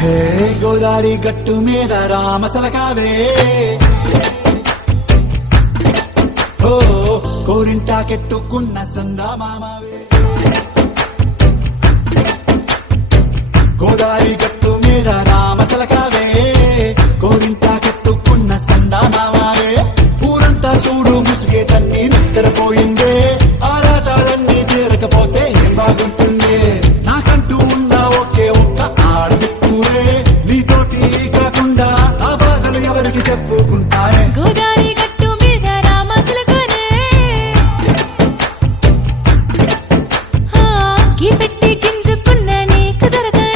హే గోదారి గట్టు మీద రామసలకావే ఓ కోరింటాకెట్టుకున్న సందా మామావే గోదారి గట్టు మీద రామసలకావే కోరింటాకెట్టుకున్న సందా మామావే ఊరంతా చూడు ముసుగే తన్ని నిద్రపోయిందే ఆరాటాలన్నీ తీరకపోతే ఏం బాగుంటుంది నాకంటూ ఉన్న ఒకే ఒక్క ఆడదిక్కువే నీతోటి కాకుండా ఆ బాధలు ఎవరికి చెప్పుకుంటానే గోదారి గట్టు మీద రామసలకనే కి పెట్టి గింజుకున్న నీకు దొరకనే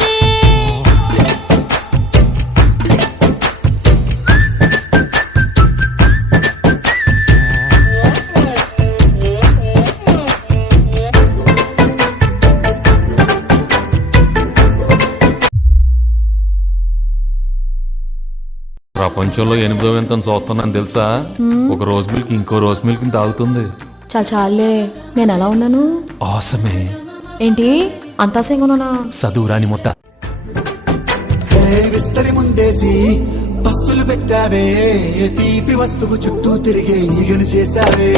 ప్రపంచంలో 8వ వింతను చూస్తున్నాను తెలుసా ఒక రోజ్ మిల్క్ ఇంకో రోజ్ మిల్క్ తాగుతుంది చాలా చాలే నేను ఎలా ఉన్నాను ఆసమే ఏంటి అంతా సింగనున్నా సదురాని ముద్ద విస్తరి ముందేసి పస్తులు పెట్టావే తీపి వస్తువు చుట్టూ తిరిగే ఈగను చేశావే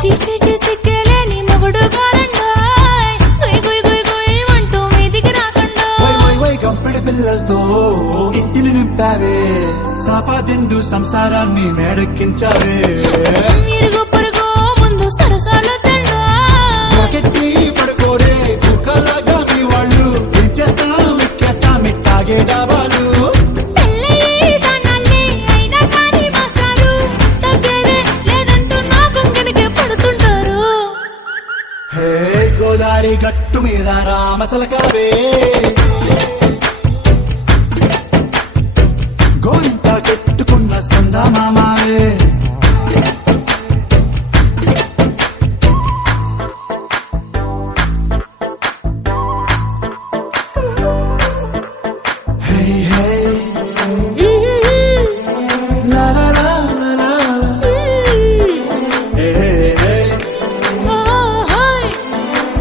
చీచీ సిగ్గలేని మొగుడు గారండాయ్ గుయ్ గుయ్ గుయ్ గుయ్ అంటూ మీదికి రాకండా వై గంపెడి పిల్లలతో ఇంటిని నింపావే సాపాదిండు సంసారాన్ని మేడెక్కించావే ఇరుగు పొరుగు ముందు సరసాల తండా నాకెట్టి పడుకోరే కుక్కలాగా మీ వాళ్ళు ఏం చేస్తాం ఎక్కేస్తాం ఇట్టాగే డాబాలు పెళ్ళయి సన్నాళ్ళే అయినా కానీ మాస్టారు తగ్గేదే లేదంటూ నా కొంగనికే పడుతుంటారు హే గోదారి గట్టు మీద రామసలకావే గోరింటా కెట్టుకున్న సందా మామావే Hey, hey, la la la la la la. Hey, hey, hey,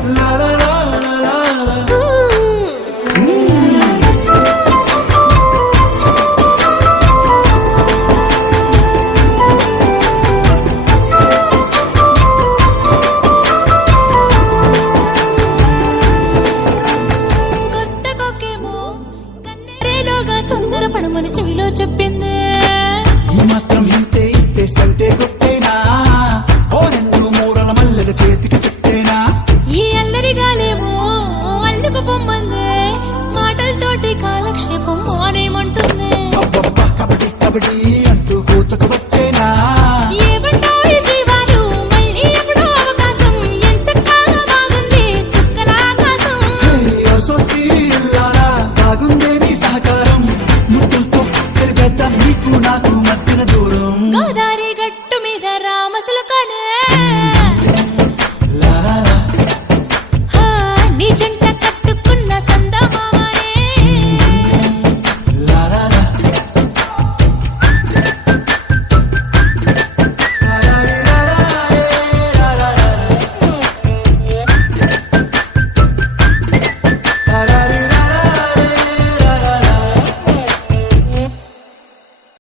la la la la la la. కొత్త కొక్కేమో కన్నేరేలోగా తొందర పడమని చెవిలో చెప్పింది ఈ మాత్రం ఇంతే ఇస్తే సంటే కొట్టేనా ఓ రెండు మూరల మల్లెల చేతికి చుట్టేనా ఈ అల్లరి గాలేమో అల్లుకు పొమ్మందే మాటలతోటి కాలక్షేపం మానేమంటుంది అబ్బబ్బా కబడ్డీ కబడ్డీ అంటూ కూతకు వచ్చేనా ఏమంటావు జీవాలు మళ్ళీ ఎప్పుడో అవకాశం ఎంచక్కా బాగుంది చుక్కల ఆకాశం సోసి ఇల్లారా బాగుందే నీ సహకారం ముద్దులతో చెరిగేద్దాం నీకు నాకు మధ్యన దూరం గోదావరి